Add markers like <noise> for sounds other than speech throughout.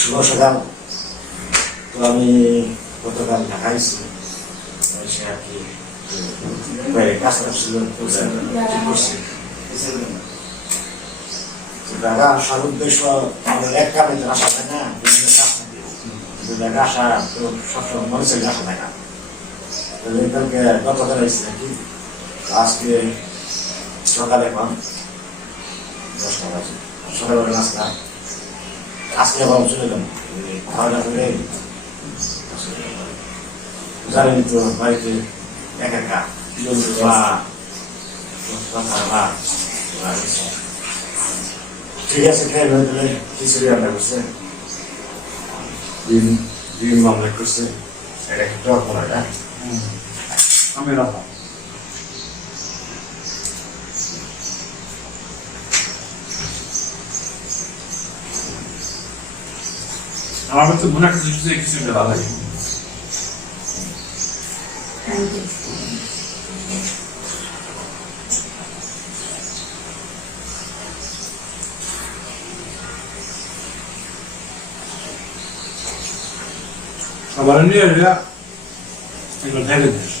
শুভ সকাল তো আমি গতকাল ঢাকা এসে আর কি বাইরে কাজ ঢাকা আসার উদ্দেশ্য আমাদের এক কামে তো আসা থাকে না বিভিন্ন কাজ থাকে। কিন্তু ঢাকা আসা তো সবসময় মানুষের আসা থাকে না। কালকে গতকাল এসেছি আর আজকে সকালে এখন দশটা বাজে। সকালবেলা নাস্তা। আজকে আবার চলে গেলাম দাওয়া করে জানেন তো বাড়িতে একা একা এসে। ঠিক আছে নেবে তাহলে। খিচুড়ি রান্না করছে। ডিম ডিম মামলা করছে। এটা একটু টক মনে আমি রাখা আমার কাছে মনে একটা কিছু কিছু ভালো লাগে। আবার নিয়ে এগুলো ঢেলে দিস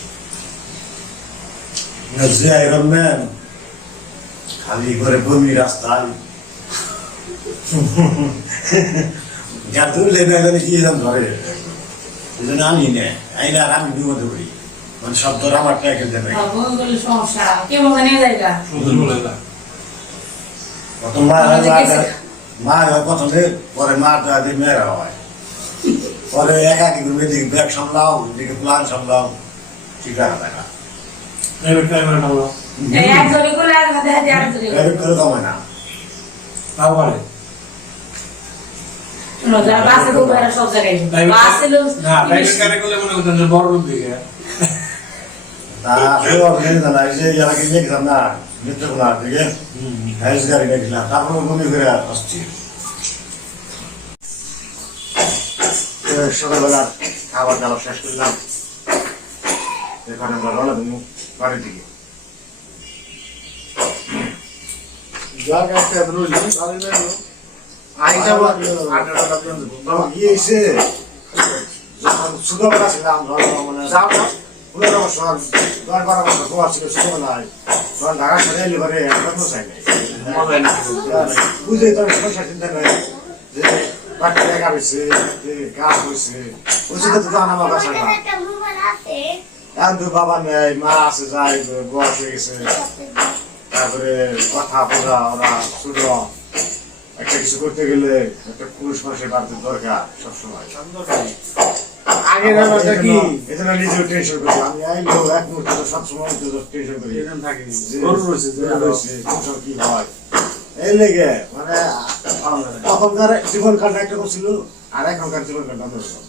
যে আইরন ম্যান খালি করে বমি রাস্তায়। যা তুললে মেলে কি এরকম ধরে এই জন্য আমি নে আইনা আর আমি বিপদে করি মানে শব্দ আমার ট্যাকে দেবে সমস্যা বলে না প্রথম হয় হয়- হয় প্রথমে পরে মা দেওয়া দিয়ে মেয়েরা হয় পরে এদিকে ব্যাগ সামলাও এদিকে প্লান সামলাও ঠিক রাখা দেখা। প্রাইভেট করে কমে না সব না না তারপরে সকালবেলা খাবার দাবার শেষ করলাম। এখানে আমরা রওনা দেবো বাড়ির দিকে। বাবা গিয়ে এসে যখন বুঝে তবে সমস্যা চিন্তা নাই যে বাচ্চা জায়গা হয়েছে গাছ হয়েছে ওই সাথে তো জানা বাবা সারা এখন তো বাবা নেই মা আছে বয়স হয়ে গেছে। তারপরে কথা বলা ওরা একটা কিছু করতে গেলে একটা পুরুষ মানুষের বাড়তে দরকার সবসময়। আগের ব্যাপারটা কি? এজন্য নিজেও টেনশন করি। আমি আইলো এক মুহূর্তে সবসময় টেনশন করি। এরকম থাকে যে গরু রয়েছে যে গরু রয়েছে, সংসার কি হয়? এই লেগে মানে তখনকার জীবন কালটা একরকম ছিল আর এখনকার জীবন অন্যরকম।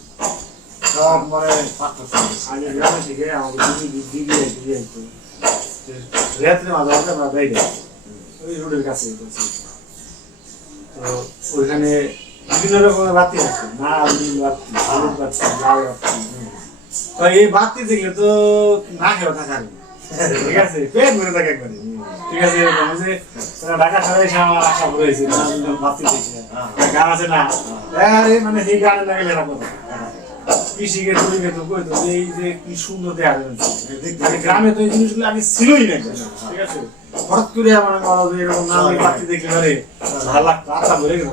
সব মানে পার্থক্য। আগে গ্রামে থেকে আমাকে দিদি দিদি দিদি রাত্রে মাঝে মাঝে আমরা বাইরে ওই রোডের কাছে। তো ওইখানে বিভিন্ন রকমের বাতি আছে না নীল বাতি, হলুদ বাতি, লাল বাতি তো এই বাতি দেখলে তো না খেয়ে থাকা ঠিক আছে, পেট ভরে থাকে একবারে। ঠিক আছে, এরকম যে ঢাকা শহরে আমার আশা করেছে আমি বাতি দেখি গান আছে না? আরে মানে সেই গানে না গেলে কথা কৃষিকে টুরিকে তো কই তো এই যে কি সুন্দর দেখা যাচ্ছে গ্রামে তো এই জিনিসগুলো আগে ছিলই না। ঠিক আছে? হঠাৎ করে আমার এরকম না আমি বাতি দেখলে পারে ভালো লাগতো আচ্ছা ভরে গেল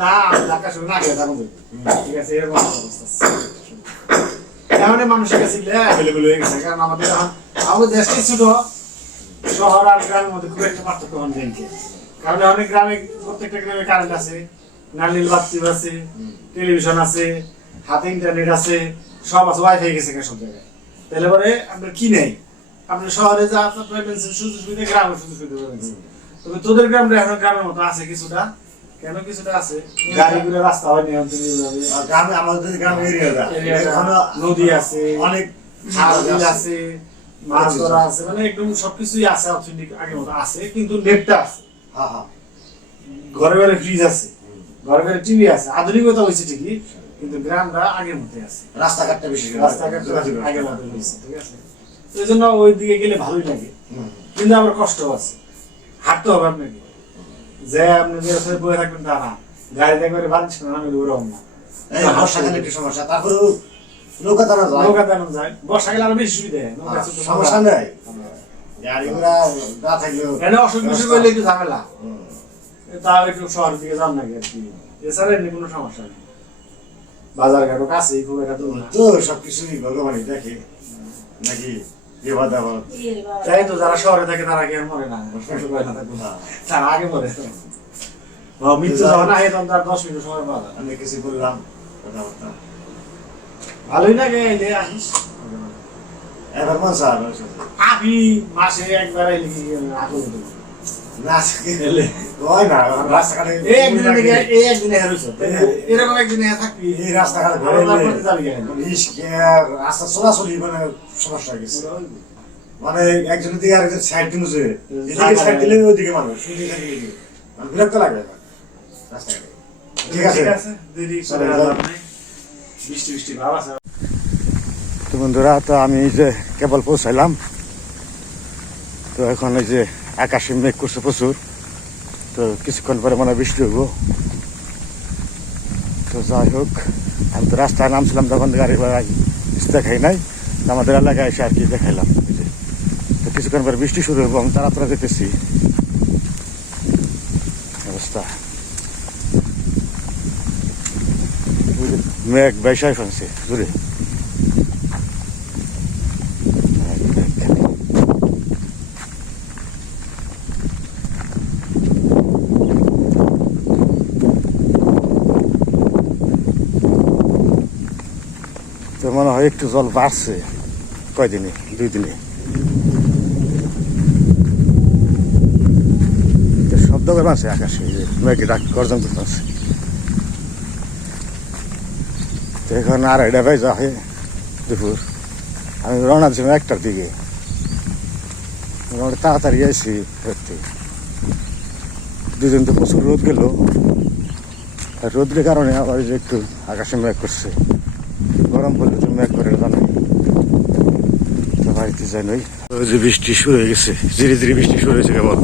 না আমি ঢাকা শহরে না গেলে তখন ঠিক আছে এরকম অবস্থা। এমন মানুষের কাছে অ্যাভেলেবল হয়ে গেছে। কারণ আমাদের আমাদের দেশটাই ছোট শহর আর গ্রামের মধ্যে খুব একটা পার্থক্য হন ব্যাংকে। কারণ অনেক গ্রামে প্রত্যেকটা গ্রামে কারেন্ট আছে নালিল বাতি আছে টেলিভিশন আছে হাতে ইন্টারনেট আছে সব আছে ওয়াইফাই গেছে সব জায়গায়। তাহলে পরে আপনার কি নেই? আপনি শহরে যা আপনার পাইবেন সুযোগ সুবিধা গ্রামে সুযোগ সুবিধা পাবেন তবে তোদের গ্রামটা এখন গ্রামের মতো আছে কিছুটা। কেন কিছুটা আছে? গাড়িগুলো রাস্তা হয়নি আর গ্রামে আমাদের গ্রাম এরিয়াটা। এরিয়াটা, এখনও নদী আছে অনেক খাল আছে মাছ ধরা আছে। মানে একদম সবকিছুই আছে অথেন্টিক আগের মতো আছে কিন্তু নেটটা আছে। হ্যাঁ হ্যাঁ। ঘরে ঘরে ফ্রিজ আছে। ঘরে ঘরে টিভি আছে। আধুনিকতা হয়েছে ঠিকই কিন্তু গ্রামটা আগের মধ্যে আছে। রাস্তাঘাটটা বেশি রাস্তাঘাট আগের মধ্যে হয়েছে ঠিক আছে? এই জন্য ওই দিকে গেলে ভালোই লাগে। কিন্তু আবার কষ্ট আছে। হাঁটতে হবে আপনাকে। যে আপনি যে বয়ে থাকবেন তা না। গাড়িতে ছিল না আমি ওরকম না। বর্ষাকালে একটু সমস্যা। তারপরেও নৌকা টানা যায়। নৌকা দাঁড়ানো যায়। বর্ষাকালে আরও বেশি সুবিধা। নৌকা ছোট সমস্যা নেই। গাড়ি ঘোড়া না থাকলেও এখানে অসুখ বিসুখ হইলে একটু ঝামেলা। তাও একটু শহরের দিকে যান নাকি আর কি। এছাড়া এমনি কোনো সমস্যা নেই। বাজার ঘাটও কাছে খুব একটা তো সবকিছুই ভগবানই দেখে। নাকি? তাই তো যারা শহরে থাকে তারা আগে মরে না। তারা আগে মরে। মৃত্যু যখন আগে তখন তার দশ মিনিট সময় পাওয়া আমি কিছু বললাম। কথাবার্তা। ভালোই লাগে এলে আসিস। এবার মন স্যার আমি মাসে একবার এলে কি আকল হতো সমস্যা হয়ে গেছে। মানে একজনের দিকে আরেকজন সাইড দিন যে এদিকে সাইড দিলে ওইদিকে মানুষ ওইদিকে মানে বিরক্ত লাগে ঠিক আছে? তো বন্ধুরা তো আমি যে কেবল পৌঁছাইলাম। তো এখন এই যে আকাশে মেঘ করছে প্রচুর। তো কিছুক্ষণ পরে মনে বৃষ্টি হব তো যাই হোক, আমি তো রাস্তায় নামছিলাম তখন গাড়ি ঘোড়া কিছু দেখাই নাই। আমাদের এলাকায় এসে আর কি দেখাইলাম। তো কিছুক্ষণ পরে বৃষ্টি শুরু হব আমি তাড়াতাড়ি যেতেছি। অবস্থা। মেঘ বেসাই ফেলছে জুড়ে তো মনে হয় একটু জল বাড়ছে। কয়দিনে? দুই দিনে শব্দ করে আছে আকাশে মেঘে ডাক গর্জন করতে আছে তো এখন আড়াইটা বাজে হয় দুপুর। আমি রওনা ছিলাম একটার দিকে। তাড়াতাড়ি আইসি ধরতে। দুদিন তো প্রচুর রোদ গেল। রোদের কারণে আবার একটু আকাশে মেঘ করছে। গরম পড়লে। করে জানাই বাড়িতে যাই নই। বৃষ্টি শুরু হয়ে গেছে। ধীরে ধীরে বৃষ্টি শুরু হয়েছে কেবল।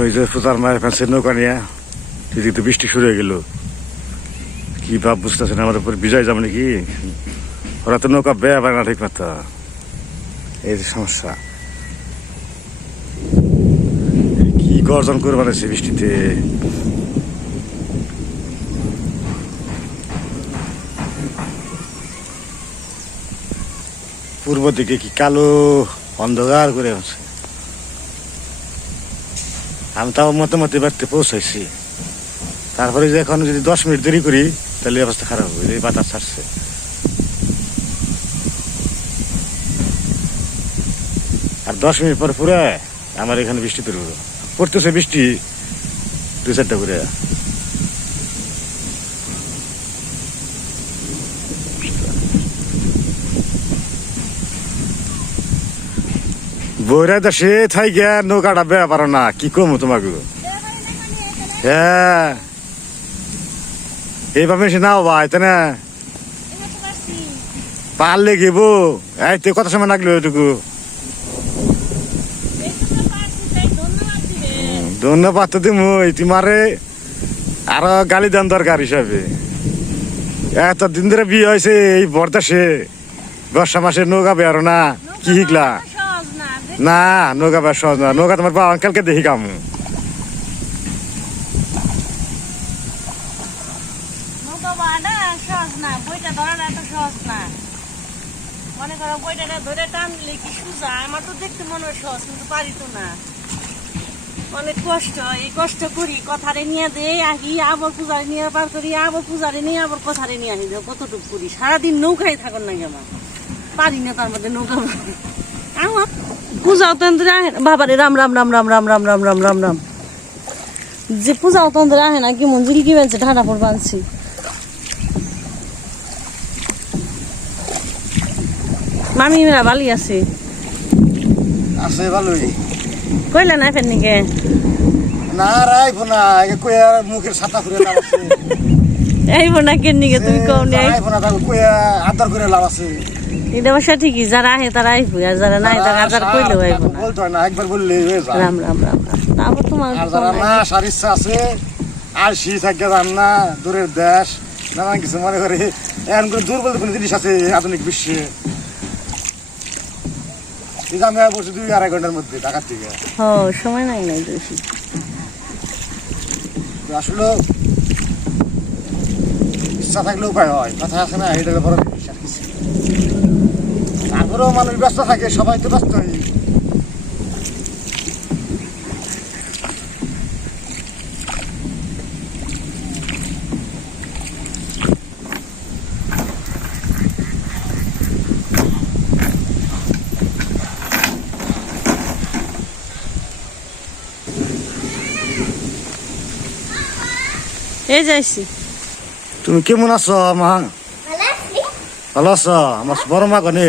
পূজার মায়ের ফ্যান্সের নৌকা নিয়ে এদিকে তো বৃষ্টি শুরু হয়ে গেল। কি ভাব বুঝতেছে না আমাদের উপর বিজয় যাবে নাকি? ওরা তো নৌকা বেয়া পায় না ঠিক মতো এই সমস্যা। কি গর্জন করে বানাইছে বৃষ্টিতে? পূর্ব দিকে কি কালো অন্ধকার করে আছে? আমি তাও মোটামুটি বাড়িতে পৌঁছাইছি। তারপরে যে এখন যদি দশ মিনিট দেরি করি, তাহলে অবস্থা খারাপ হবে, এই বাতাস ছাড়ছে। আর দশ মিনিট পর পুরো আমার এখানে বৃষ্টি পড়বে। পড়তেছে বৃষ্টি দু চারটা করে। বইরা দেশে থাই গিয়া নৌকাটা পারো না, কি কমু তোমাকে? হ্যাঁ। এইভাবে সে নাও ভাই, তাই না? পারলে গিব এই তুই কত সময় লাগল ওইটুকু ধন্যবাদ তো দিমুই তোমারে আরও গালি দেন দরকার হিসাবে। এত দিন ধরে বিয়ে হয়েছে, এই বরদাসে। বর্ষা মাসে নৌকা বেয়ারো না, কি শিখলা না, নৌকা বেশ সহজ না। নৌকা তোমার বাবা কালকে দেখি কাম। মনে ধরে টানলে কি আমার তো দেখতে মনে হয় সহজ, কিন্তু পারি তো না। অনেক কষ্ট। এই কষ্ট করি কথারে নিয়ে আহি আবার নিয়ে পার করি, আবার পূজারে নিয়ে, আবার কথারে নিয়ে আহি কতটুকু করি? সারাদিন নৌকায় থাকুন না আমার পারি না তার মধ্যে নৌকা পূজা তন্ত্রে আহে বাবারে রাম রাম রাম রাম রাম রাম রাম রাম রাম রাম যে পূজা তন্ত্রে আহে না কি মঞ্জিল কি বানছে ঠান্ডা পর বানছি মামি মেরা বালি আছে আছে ভালোই। কইলা না ফের নিকে না রাইবো না একে কই আর মুখের ছাতা করে লাভ আছে। <laughs> এই বোনা কেন নিকে তুমি কও নি? রাইবো না তাকে কই আদর করে লাভ আছে। এটা ঠিকই যারা আহে তারা আইবো আর যারা নাই তারা আদার কইলেও আইবো না। বলতে না একবার বললে হয়ে যায়। রাম রাম রাম তারপর তোমার আর যারা না সার ইচ্ছা আছে আর শি থাকে রান্না দূরের দেশ নানান কিছু মনে করে। এমন করে দুর্বল কোনো জিনিস আছে আধুনিক বিশ্বে। আমি বসে দুই আড়াই ঘণ্টার মধ্যে ঢাকার থেকে সময় নাই নাই বেশি। আসলে ইচ্ছা থাকলে উপায় হয় কথা আছে না এটা বড়। তারপরেও মানুষ ব্যস্ত থাকে সবাই তো ব্যস্তই। এই যাইছি তুমি কেমন আছো মা? ভালো আছো। আমার বড় মা কনে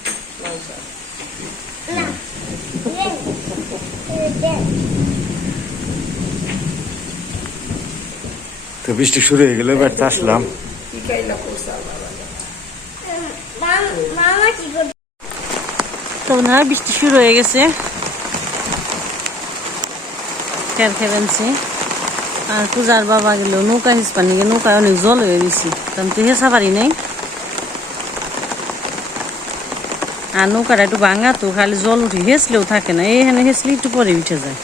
তো বৃষ্টি শুরু হয়ে গেল এবার আসলাম। তো না বৃষ্টি শুরু হয়ে গেছে। খেয়ার খেয়েছি আর পূজার বাবা গেল, নৌকা হিস পানি গিয়ে নৌকায় অনেক জল হয়ে গেছি, কারণ তুই হেসা পারি নাই। আর নৌকাটা একটু ভাঙা তো, খালি জল উঠে হেসলেও থাকে না, এখানে হেসলে একটু পরে উঠে যায়।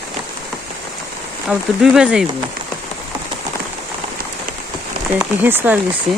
আবার তো ডুবে যাইব। belki his vergisi.